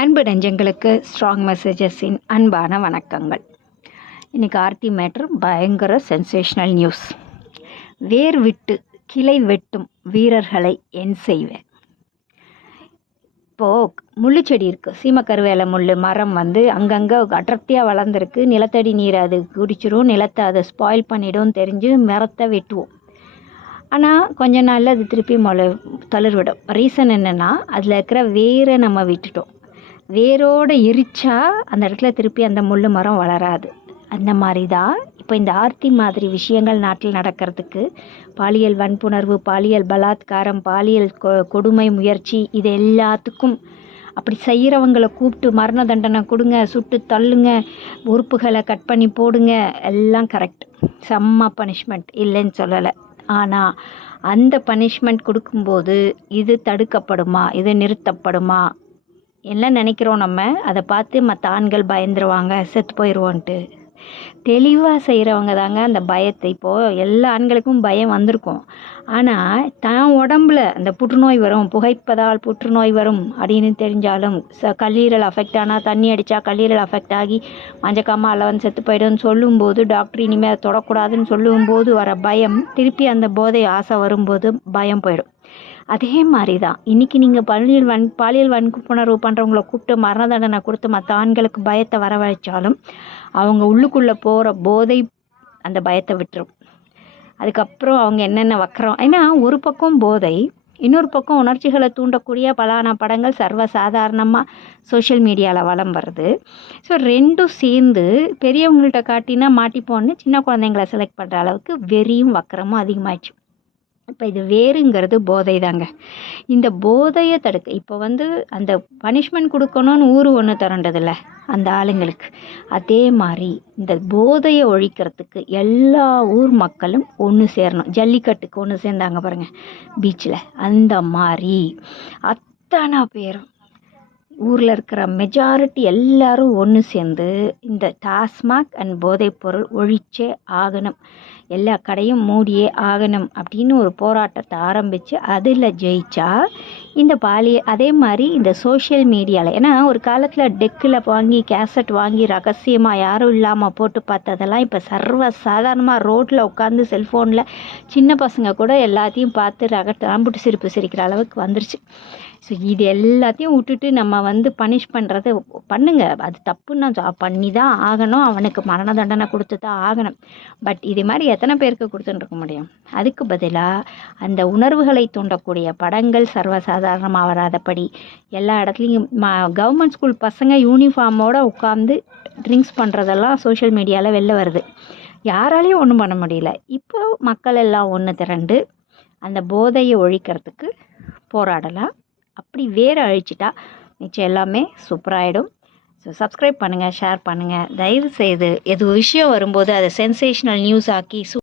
அன்பு நெஞ்சங்களுக்கு ஸ்ட்ராங் மெசேஜஸின் அன்பான வணக்கங்கள். இன்றைக்கி ஆர்த்தி மேட்ரு பயங்கர சென்சேஷனல் நியூஸ் வேர் விட்டு கிளை வெட்டும் வீரர்களை என் செய்வேன். இப்போது முள்ளுச்செடி இருக்குது சீமக்கருவேல முள் மரம் வந்து அங்கங்கே அடர்த்தியாக வளர்ந்துருக்கு. நிலத்தடி நீரை அது குடிச்சிரும் நிலத்தை அதை ஸ்பாயில் பண்ணிடும் தெரிஞ்சு மரத்தை வெட்டுவோம். ஆனால் கொஞ்ச நாளில் அது திருப்பி முளை தளிர்விடும். ரீசன் என்னென்னா அதில் இருக்கிற வேரை நம்ம விட்டுட்டோம். வேரோடு எரிச்சா அந்த இடத்துல திருப்பி அந்த முள் மரம் வளராது. அந்த மாதிரி தான் இப்போ இந்த ஆர்த்தி மாதிரி விஷயங்கள் நாட்டில் நடக்கிறதுக்கு பாலியல் வன்புணர்வு பாலியல் பலாத்காரம் பாலியல் கொ- கொடுமை முயற்சி இது எல்லாத்துக்கும் அப்படி செய்கிறவங்களை கூப்பிட்டு மரண தண்டனை கொடுங்க சுட்டு தள்ளுங்க உறுப்புகளை கட் பண்ணி போடுங்க எல்லாம் கரெக்ட் செம்ம பனிஷ்மெண்ட் இல்லைன்னு சொல்லலை. ஆனால் அந்த பனிஷ்மெண்ட் கொடுக்கும்போது இது தடுக்கப்படுமா? இது நிறுத்தப்படுமா? என்ன நினைக்கிறோம் நம்ம? அதை பார்த்து மற்ற ஆண்கள் பயந்துருவாங்க செத்து போயிடுவோன்ட்டு தெளிவாக செய்கிறவங்க தாங்க அந்த பயத்தை. இப்போது எல்லா ஆண்களுக்கும் பயம் வந்திருக்கும். ஆனால் தான் உடம்புல அந்த புற்றுநோய் வரும் புகைப்பதால் புற்றுநோய் வரும் அப்படின்னு தெரிஞ்சாலும் ச கல்லீரல் அஃபெக்ட் ஆனால் தண்ணி அடித்தா கல்லீரல் அஃபெக்ட் ஆகி மஞ்சக்காம அளவன் செத்து போயிடும்னு சொல்லும்போது டாக்டர் இனிமேல் தொடக்கூடாதுன்னு சொல்லும்போது வர பயம் திருப்பி அந்த போதை ஆசை வரும்போது பயம் போயிடும். அதே மாதிரி தான் இன்றைக்கி நீங்கள் பாலியல் வன் பாலியல் வன்புணர்வு பண்ணுறவங்கள கூப்பிட்டு மரண தண்டனை கொடுத்து மற்ற ஆண்களுக்கு பயத்தை வரவழைச்சாலும் அவங்க உள்ளுக்குள்ளே போகிற போதை அந்த பயத்தை விட்டுரும். அதுக்கப்புறம் அவங்க என்னென்ன வக்கரம் ஏன்னா ஒரு பக்கம் போதை இன்னொரு பக்கம் உணர்ச்சிகளை தூண்டக்கூடிய பலான படங்கள் சர்வசாதாரணமாக சோஷியல் மீடியாவில் வளம் வருது. ஸோ ரெண்டும் சேர்ந்து பெரியவங்கள்ட்ட காட்டினா மாட்டிப்போன்னு சின்ன குழந்தைங்கள செலக்ட் பண்ணுற அளவுக்கு வெறியும் வக்கரமும் அதிகமாயிடுச்சு. இப்போ இது வேறுங்கிறது போதை தாங்க இந்த போதையை தடுக்க இப்போ வந்து அந்த பனிஷ்மெண்ட் கொடுக்கணும்னு ஊர் ஒன்று திரண்டதில்ல அந்த ஆளுங்களுக்கு. அதே மாதிரி இந்த போதையை ஒழிக்கிறதுக்கு எல்லா ஊர் மக்களும் ஒன்று சேரணும். ஜல்லிக்கட்டுக்கு ஒன்று சேர்ந்தாங்க பாருங்கள் பீச்சில் அந்த மாதிரி அத்தனை பேரும் ஊரில் இருக்கிற மெஜாரிட்டி எல்லாரும் ஒன்று சேர்ந்து இந்த டாஸ்மாக் அண்ட் போதைப்பொருள் ஒழிச்சே ஆகணும். எல்லா கடையும் மூடியே ஆகணும் அப்படின்னு ஒரு போராட்டத்தை ஆரம்பித்து அதில் ஜெயிச்சா இந்த பாலிய அதே மாதிரி இந்த சோஷியல் மீடியாவில் ஏன்னா ஒரு காலத்தில் டெக்கில் வாங்கி கேசட் வாங்கி ரகசியமாக யாரும் இல்லாமல் போட்டு பார்த்ததெல்லாம் இப்போ சர்வ சாதாரணமாக ரோட்டில் உட்காந்து செல்ஃபோனில் சின்ன பசங்க கூட எல்லாத்தையும் பார்த்து ரகட்டு ஆம்புட்டு சிரிப்பு சிரிக்கிற அளவுக்கு வந்துருச்சு. ஸோ இது எல்லாத்தையும் விட்டுட்டு நம்ம வந்து பனிஷ் பண்ணுறது பண்ணுங்க. அது தப்புன்னு நான் பண்ணி தான் ஆகணும். அவனுக்கு மரண தண்டனை கொடுத்து தான் ஆகணும். பட் இது மாதிரி எத்தனை பேருக்கு கொடுத்துட்டு இருக்க முடியும்? அதுக்கு பதிலாக அந்த உணர்வுகளை தூண்டக்கூடிய படங்கள் சர்வசாதாரணமாக வராதபடி எல்லா இடத்துலையும் கவர்மெண்ட் ஸ்கூல் பசங்க யூனிஃபார்மோட உட்காந்து ட்ரிங்க்ஸ் பண்ணுறதெல்லாம் சோஷியல் மீடியாவில் வெளில வருது. யாராலையும் ஒன்றும் பண்ண முடியல. இப்போ மக்கள் எல்லாம் ஒன்று திரண்டு அந்த போதையை ஒழிக்கிறதுக்கு போராடலாம். அப்படி வேற அழிச்சிட்டா மிச்சம் எல்லாமே சூப்பராகிடும் ஸோ சப்ஸ்கிரைப் பண்ணுங்கள் ஷேர் பண்ணுங்கள் தயவு செய்து எது விஷயம் வரும்போது அதை சென்சேஷனல் நியூஸ் ஆக்கி